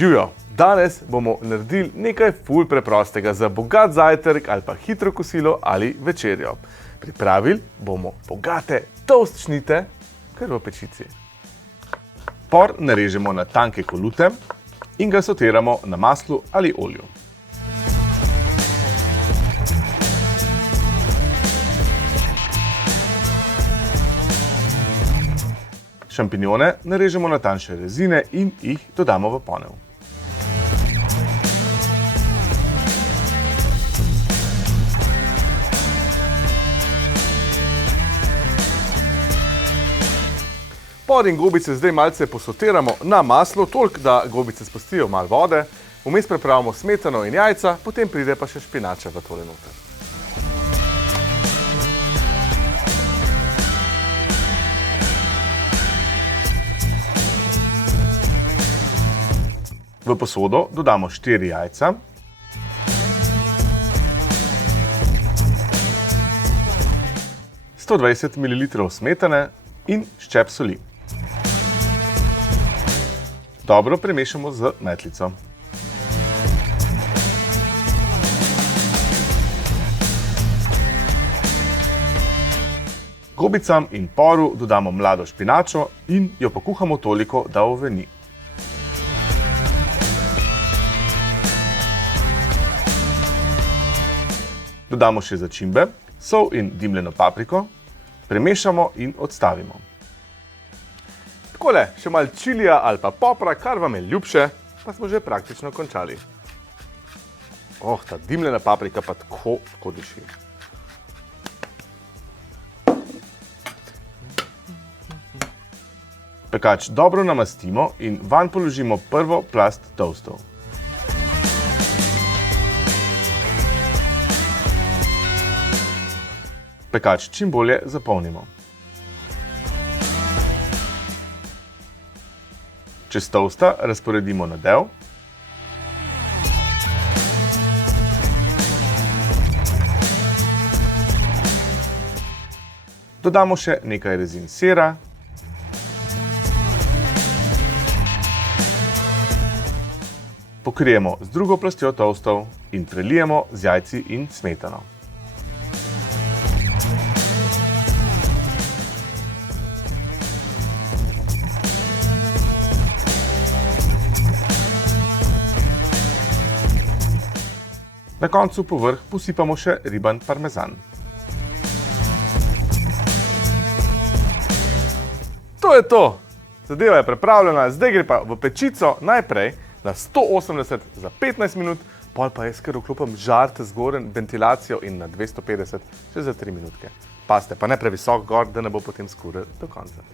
Živjo! Danes bomo naredili nekaj ful preprostega za bogat zajtrk ali pa hitro kosilo ali večerjo. Pripravili bomo bogate toast šnite, kar v pečici. Por narežemo na tanke kolute in ga sotiramo na maslu ali olju. Šampinjone narežemo na tanjše rezine in jih dodamo v ponev. Por in gobice zdaj malce posotiramo na maslu, toliko, da gobice spustijo malo vode. Vmes pripravimo smetano in jajca, potem pride pa še špinača v tole noter. V posodo dodamo 4 jajca, (120 ml) smetane in ščep soli. Dobro premešamo z metlico. Gobicam in poru dodamo mlado špinačo in jo pokuhamo toliko, da oveni. Dodamo še začimbe, sol in dimljeno papriko, premešamo in odstavimo. Takole, še malo čilija ali pa popra, kar vam je ljubše, pa smo že praktično končali. Ta dimljena paprika pa tako diši. Pekač dobro namastimo in vanj položimo prvo plast toastov. Pekač čim bolje zapolnimo. Čez toasta razporedimo nadev. Dodamo še nekaj rezin sira. Pokrijemo z drugo plastjo toastov in prelijemo z jajci in smetano. Na koncu povrh posipamo še riban parmezan. To je to! Zadeva je pripravljena, zdaj gre pa v pečico najprej na 180 za 15 minut, pol pa jaz kar vklopim žart zgoren ventilacijo in na 250 še za 3 minutke. Pazite, pa ne previsok gor, da ne bo potem skuril do konca.